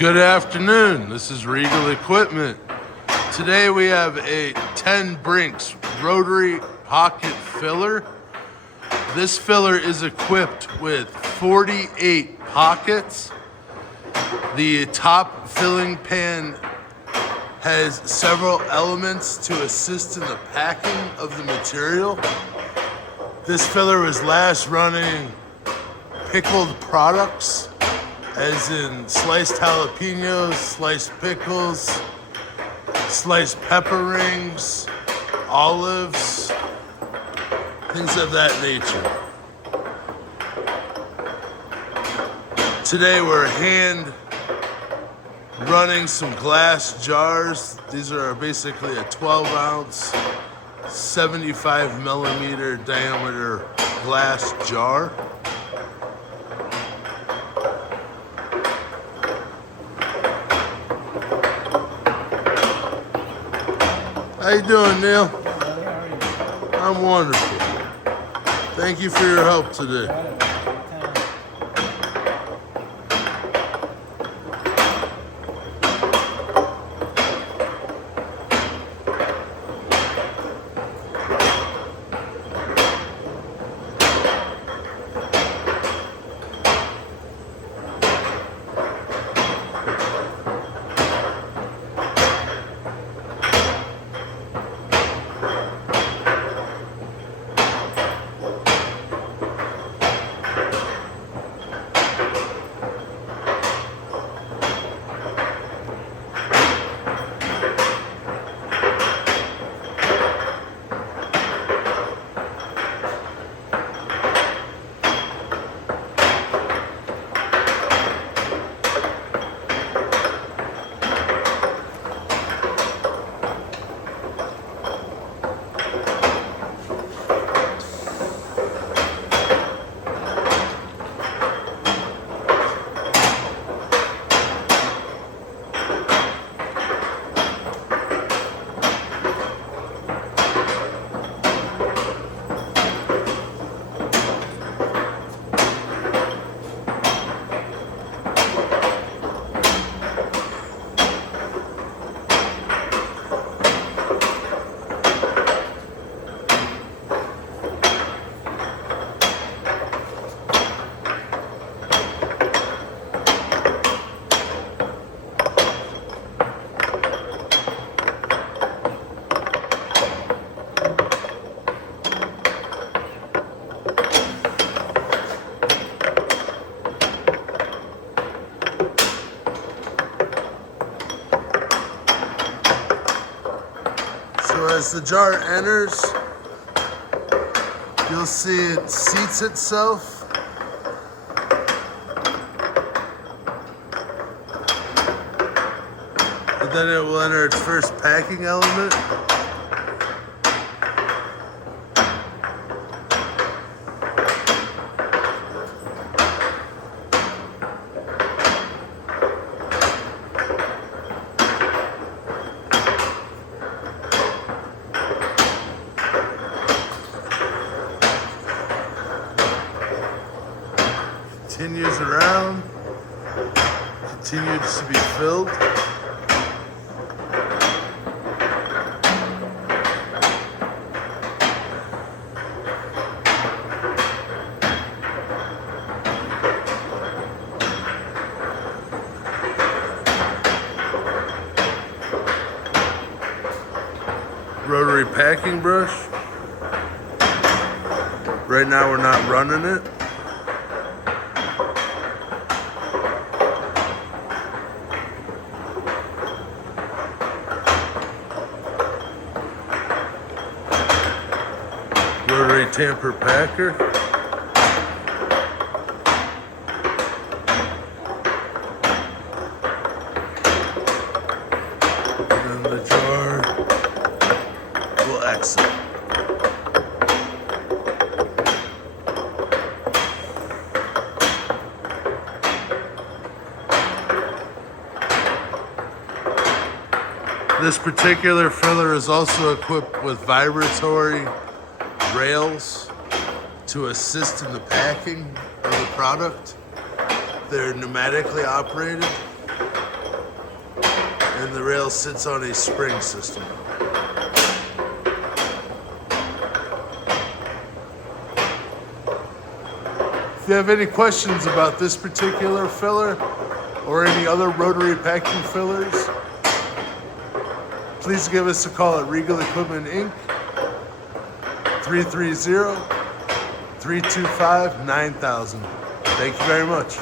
Good afternoon, this is Regal Equipment. Today we have a 10 Brinks Rotary Pocket Filler. This filler is equipped with 48 pockets. The top filling pan has several elements to assist in the packing of the material. This filler was last running pickled products, as in sliced jalapenos, sliced pickles, sliced pepper rings, olives, things of that nature. Today we're hand running some glass jars. These are basically a 12-ounce, 75-millimeter diameter glass jar. How you doing, Neil? I'm wonderful. Thank you for your help today. So as the jar enters, you'll see it seats itself. And then it will enter its first packing element. Continues around, continues to be filled. Rotary packing brush. Right now we're not running it. Rotary Tamper packer. And then the jar will exit. This particular filler is also equipped with vibratory rails to assist in the packing of the product. They're pneumatically operated. and the rail sits on a spring system. If you have any questions about this particular filler or any other rotary packing fillers, please give us a call at Regal Equipment Inc. 330-325-9000. Thank you very much.